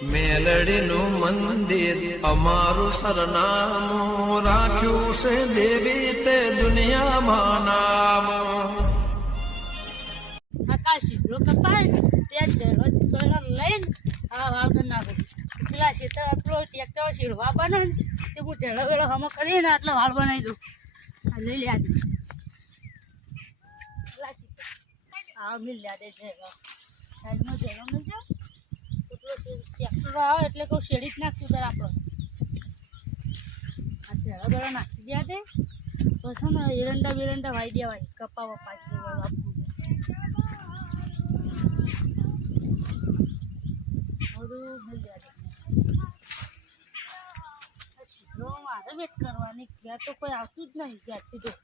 મેલડીનું મંદિર અમારું સરનામું રાખ્યું છે દેવી તે દુનિયામાં નામ. આકાશ સીધો કપાય ત્યાં જરત સોલર લઈને આ વાવતર નાખું પેલા ખેતર આટલો ટ્રેક્ટર શીરવા બને તે હું ઝેડો વેળો હમો કરીને આટલો વાળ બનાવી દઉં. આ લઈ લ્યા દે હા મિલ લ્યા દે ઝેડો સાઈડમાં ઝેડો મિલ જાવ એટલો ટ્રેક્ટર આવે એટલે કહું શેડી જ નાખતું તાર આપણો આ ઝેડો વેળો નાખી દે દે પછી ને એરંડા બેરંડા વાઈ દેવાય કપા વપા જેવા આપવું મારે વેટ કરવાની ત્યાં તો કોઈ આવતું જ નહીં ત્યાં સીધું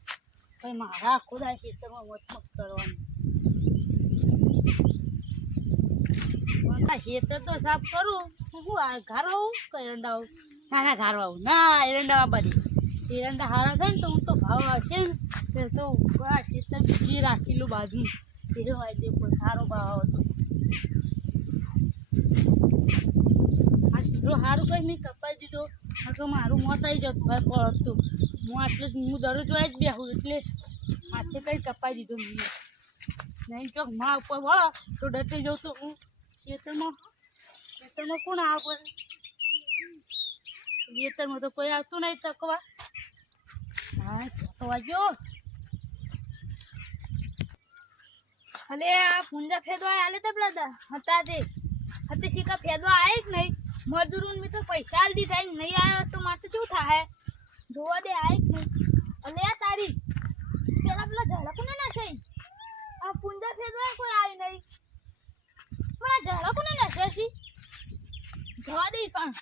ભાઈ મારા આખો દાય ખેતરમાં મત કરવાની ખેતર તો સાફ કરું શું ઘર આવું કે એરંડા આવું ના ઘર આવું ના એરંડામાં બધી એરંડા હારા થાય ને તો હું તો ભાવ આવશે ને તો ખેતર બીજી રાખેલું બાજુ એ હોય દે કોઈ સારો ભાવ આવતો સારું કંઈ મેં કપાઈ દીધો તો મારું મોત આવી જતું ભાઈ પડતું હું આટલે હું દરરોજ જ બેહું એટલે માથે કંઈ કપાઈ દીધો મેં નહીં ચોક માં ઉપર વળો તો ડટી જાઉં તો હું ખેતરમાં કોણ આવે ખેતરમાં તો કોઈ આવતું નહીં તકવા હા તકવા જો અલે આ પૂંજા ફેદવા આલે તે પેલા હતા તે હતે શીખા ફેદવા આવે જ નહીં મજૂરોને મેં તો પૈસા આલી દીધા નહીં આવ્યો તો મારે શું થાય જોવા દે આવે જ નહીં અલે આ તારી પેલા ઝડક ને નશે આ પૂંજા ફેદવા કોઈ આવી નહીં પણ આ ઝડક ને નશે શી જવા દે પણ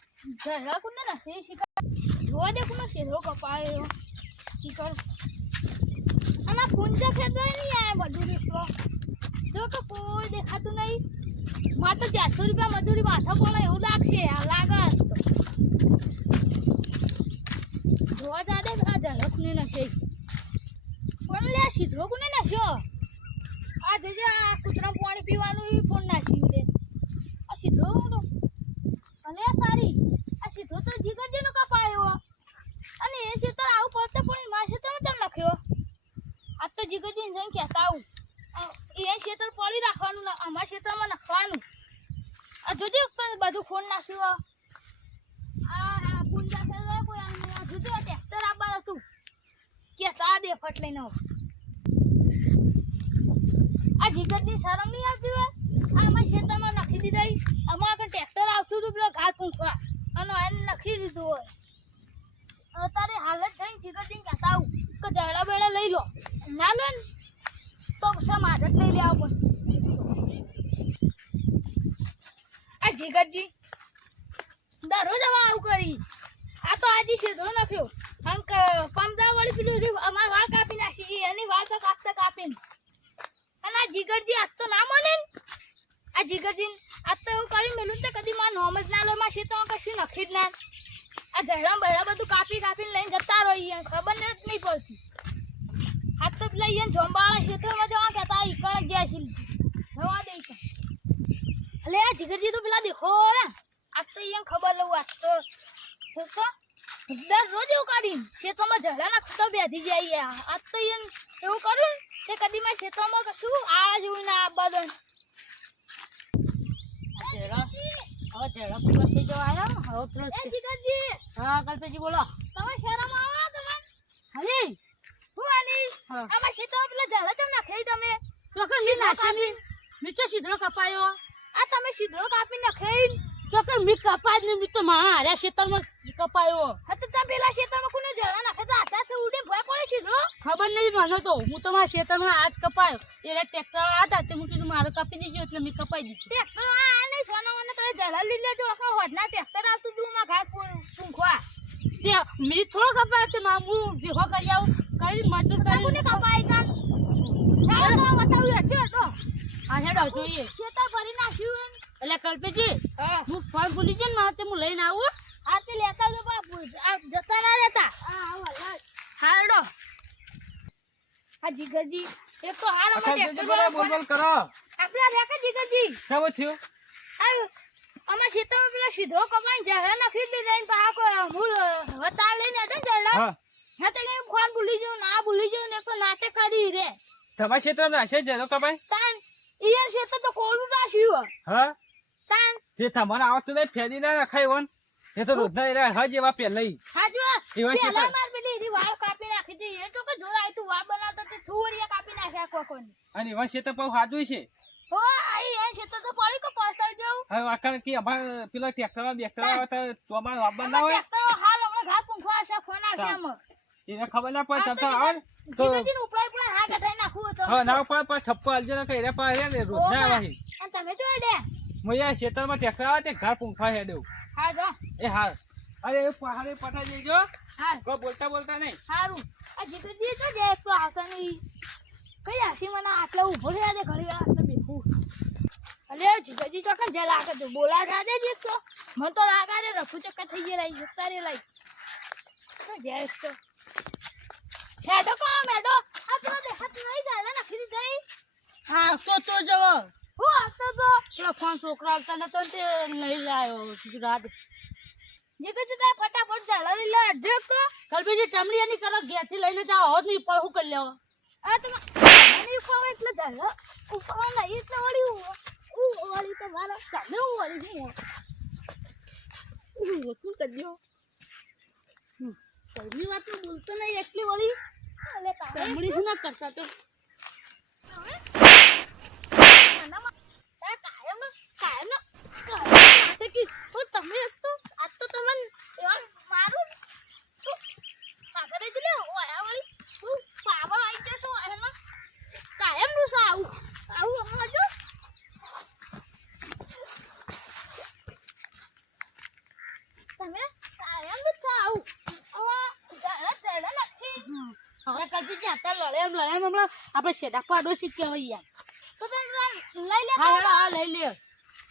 ઝડક ને નશે શીખા જોવા દે કોનો શેરો કપાયો શીખર અને આ પૂંજા ફેદવા નહીં આવે મજૂરી એટલો જો કે કોઈ દેખાતું નહીં મારે તો 400 રૂપિયા મજૂરી માથા પડે એવું લાગશે આ લાગે જોવા જા દે આ ઝડક ને નશે પણ લે સીધો કોને નાખ્યો આ જજે આ કૂતરા પાણી પીવાનું ફોન નાખી દે આ સીધો અને સારી આ સીધો તો જીગરજીનો કપાયો અને એ ક્ષેત્ર આવું પડતે પણ મારા ક્ષેત્રમાં કેમ નાખ્યો આ તો જીગરજી જઈને કહેતા આવું એ ક્ષેત્ર પડી રાખવાનું અમારા ક્ષેત્રમાં નાખવાનું આ જોજે બધું ફોન નાખ્યું આ પૂંજા ફેરવાય કોઈ જોજે આ ટ્રેક્ટર આપવાનું હતું કહેતા દે ફટ લઈને આ જીગરજી શરમ નહીં આવતી હોય આ અમારા ક્ષેત્રમાં નાખી દીધા અમારા આગળ ટ્રેક્ટર આવતું હતું પેલો ઘાસ પૂંખવા અને એને નાખી દીધું હોય અત્યારે હાલત થઈને જીગરજીને કહેતા આવું કે ઝાડા બેડા લઈ લો ના લે ને તો સમાજ જ લઈ લેવા પડશે આ જીગરજી દરરોજ હવે આવું કરી આ તો આજે સીધો નાખ્યો અંક પમદા વાળી પેલું અમારા વાળ કાપી નાખી એની વાળ તો કાપીને અને આ જીગરજી આજ તો ના મને આ જીગરજી આજ તો એવું કરી મેલું તો કદી માં નોમ જ ના લો માં છે તો કશું નખી જ ના આ ઝડા બડા બધું કાપીને લઈને જતા રહીએ ખબર જ નહીં પડતી હાથ તો પેલા અહીંયા જોંબાળા ક્ષેત્રમાં જવા કહેતા ઈકણ ગયા છે જવા દે એટલે આ જીગરજી તો પેલા દેખો ને આજ તો અહીંયા ખબર લઉં આજ તો દરરોજ એવું કરી ક્ષેત્રમાં ઝડા નાખતો બેસી જાય આજ તો અહીંયા એવું કરું ને તે કદી માં ક્ષેત્રમાં કશું આ જેવું ના આવવા દો હવે ઝડા પૂરો થઈ જવા આવ્યો હવે જીગરજી હા કલ્પેજી બોલો તમે શરમ આવો તમે હલી હું આની આમાં ક્ષેત્ર પેલા ઝડા ચમ નાખી તમે ચોકર મી નાખી મીચો સીધો કપાયો આ તમે સીધો કાપી નાખી ચોકર મી કપાય ને મી તો મારા હાર્યા ક્ષેત્રમાં કપાયો હા તો તમે પેલા ક્ષેત્રમાં કોને ઝડા નાખે તો આટા ઉડે ભય પડે સીધો ખબર નહીં મને તો હું તો મારા ક્ષેત્રમાં આજ કપાયો એટલે ટ્રેક્ટર હતા તે હું કીધું મારે કાપી દીધું એટલે મેં કપાઈ દીધું ટ્રેક્ટર આ નહીં સોનામાં તમે ઝડા લઈ લેજો આખા હોદના ટ્રેક્ટર આવતું હતું માં ઘાટ પૂંખવા તે મી થોડો કપાય તે હું ભેગો કરી આવું કરી મજૂર કરી કોને કપાય કાન ચાલો તો બતાવ્યું એટલે તો હા હેડો જોઈએ ખેતર ભરી નાખ્યું એટલે કલ્પેજી હું ફોન ભૂલી જાય ને મારે હું લઈને આવું આ તે લેતા જો બાપુ આ જતા ના લેતા હારડો આ જીગરજી એક તો હાર અમાર ટ્રેક્ટર બોલ કરો આપડા રેખા જીગરજી શું થયું આયો અમાર ક્ષેત્રમાં પેલા સીધો કપાઈને ઝાડા નાખી દીધા ને પાછા મૂળ વતા લઈને હતા ને ઝાડા હા હા તે કઈ ફોન ભૂલી જાઉં ના ભૂલી જાઉં ને તો નાટક કરી રે તમારા ક્ષેત્રમાં હશે જરો કપાઈ તાન ઈયર ક્ષેત્ર તો કોલું રાખ્યું હા તાન તે તમારે આવતું નહીં ફેરી ના રખાય વન એ તો રોજના એરા હજ એવા પહેલા હાજુ એવા ક્ષેત્ર પેલા માર પેલી એની વાળ કાપી નાખી દે એ તો કે જોર આઈ તું વાળ બનાવતો તે થુવરિયા કાપી નાખ્યા કોકોની અને એવા ક્ષેત્ર પર હાજુ છે હો આઈ એ ક્ષેત્ર તો પડી કો પાછળ જાઉં હવે આખા કે અમાર પેલા ટ્રેક્ટર બેક્ટર આવે તો ચોમાર વાપર ના હોય ટ્રેક્ટર હાલ હમણાં ઘા પૂંખવા છે ફોન આવ્યા મ એને ખબર ના પડે તમ આવે તો જીગજી ઉપડાઈ ઉપડાઈ હા ગઠાઈ નાખું તો હા ના પર છપ્પો હાલજો ને કઈ રે પા રે રોજના આવે અને તમે જોઈ દે મોયા ક્ષેત્રમાં ટ્રેક્ટર આવે તે ઘર પૂંખવા હેડ્યો હા જો એ હાલ અરે એ પહાડે પઠા દેજો હા કોઈ બોલતા બોલતા નહીં સારું આ જીગજી તો જે તો આવતા નહીં કઈ આશી મને આટલા ઉભો રહ્યા દે ઘડી આટલે બેઠું અલે જીગજી તો કે જે લાગે તો બોલા રાદે જ તો મને તો લાગે રે રફુ ચક્કા થઈ ગયા લઈ જતા રે લઈ તો જે તો હેડો કો મેડો આ તો દેખાત નહીં જાય ને ખરી જાય હા તો જવો હું આતો તો પેલા ફોન છોકરા આવતા નતો ને તે લઈ લાયો ગુજરાત જીગજી તો ફટાફટ ચાલા લઈ લે દેખ તો કલબીજી ટમડી એની કરો ઘેરથી લઈને જાઓ હોત નહીં પર હું કરી લેવા આ તો મને ઉપર એટલે ચાલો ઉપર નહીં એટલે વળી વળી તો મારા સામે વળી હું શું કરજો પહેલી વાત તો બોલતો નહીં એટલી વળી અલે ટમડી જ ના કરતા તો તમે આજ તો તમને મારું આગળ જ લે વળી તું પાવર આવી જશો એમાં કાયમ નું આવું આવું હમણાં જો તમે કાયમ નું આવું જરા જરા નથી હવે કલબીજી અત્યારે લડે એમ હમણાં આપણે શેડા પાડો છે કેવાય યાર તો તમે લઈ લે હા હેડા, હા લઈ લે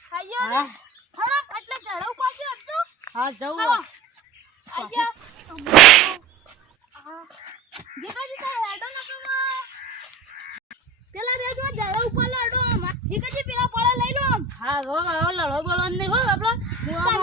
ખાઈયો હા ખરા એટલે જડો પાછી હતું હા જવું આજા જીગા જીગા હેડો નકમા પેલા રેજો જડો ઉપર લડો જીગા જી પેલા પળા લઈ લો હા લડો બોલવાનું નહીં હો આપણા